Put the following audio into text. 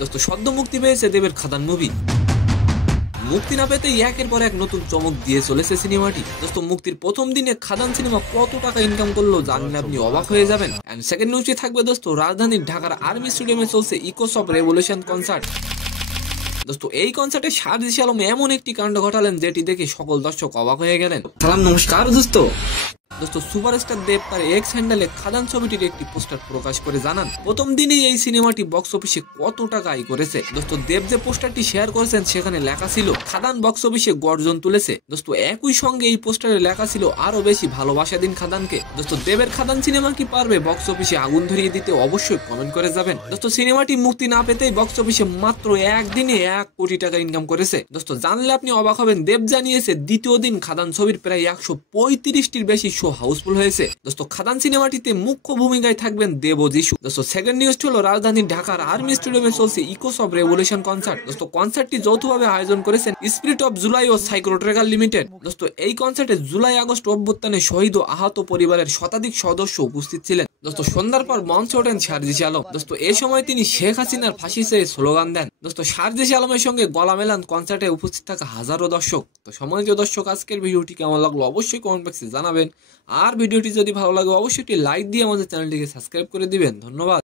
দোস্ত সদ্য মুক্তি পেয়েছে দেবের খাদান মুভি। মুক্তি না পেতেই একের পর এক নতুন চমক দিয়ে চলেছে সিনেমাটি। দোস্ত মুক্তির প্রথম দিনে খাদান সিনেমা কত টাকা ইনকাম করলো জানলে আপনি অবাক হয়ে যাবেন। এন্ড সেকেন্ড নিউজে থাকবে দোস্ত রাজধানীর ঢাকার আর্মি স্টেডিয়ামে চলছে ইকোস অফ রেভলিউশন কনসার্ট। দোস্ত এই কনসার্টে সার্জিস আলম এমন একটি কাণ্ড ঘটালেন যেটি দেখে সকল দর্শক অবাক হয়ে গেলেন। সালাম নমস্কার দোস্ত। সুপারস্টার দেব তার এক্স হ্যান্ডেলে খাদান ছবিটির একটি পোস্টার প্রকাশ করে জানান প্রথম দিনেই এই সিনেমাটি বক্স অফিসে কত টাকা আয় করেছে। দেব যে পোস্টারটি শেয়ার করেছেন সেখানে লেখা ছিল খাদান বক্স অফিসে গর্জন তুলেছে। একই সঙ্গে এই পোস্টারে লেখা ছিল আরো বেশি ভালোবাসা দিন খাদানকে। দেবের খাদান সিনেমা কি পারবে বক্স অফিসে আগুন ধরিয়ে দিতে? অবশ্যই কমেন্ট করে যাবেন। সিনেমাটি মুক্তি না পেতেই বক্স অফিসে মাত্র একদিনে 1 কোটি টাকা ইনকাম করেছে। জানলে আপনি অবাক হবেন, দেব জানিয়েছে দ্বিতীয় দিন খাদান ছবির প্রায় 135টির বেশি শো হাউসফুল হয়েছে। খাদান সিনেমাটিতে মুখ্য ভূমিকায় থাকবেন দেব ও যিশু। সেকেন্ড নিউজ হলো রাজধানীর ঢাকার আর্মি স্টেডিয়ামে চলছে ইকোস অফ রেভলিউশন কনসার্ট। কনসার্টটি যৌথভাবে আয়োজন করেছেন স্পিরিট অফ জুলাই ও সাইক্রোট্রেকাল লিমিটেড। এই কনসার্টে জুলাই আগস্ট অভ্যুত্থানে শহীদ ও আহত পরিবারের শতাধিক সদস্য উপস্থিত ছিলেন। সন্ধ্যার পর মঞ্চে ওঠেন সার্জিস আলম। এই সময় তিনি শেখ হাসিনার ফাঁসি চেয়ে স্লোগান দেন। সার্জিস আলমের সঙ্গে গলা মেলান কনসার্টে উপস্থিত থাকা হাজারো দর্শক। সম্মানিত দর্শক, আজকের ভিডিওটি কেমন লাগলো অবশ্যই কমেন্ট বক্সে জানাবেন। আর ভিডিওটি যদি ভালো লাগে অবশ্যই একটি লাইক দিয়ে আমাদের চ্যানেলটিকে সাবস্ক্রাইব করে দিবেন। ধন্যবাদ।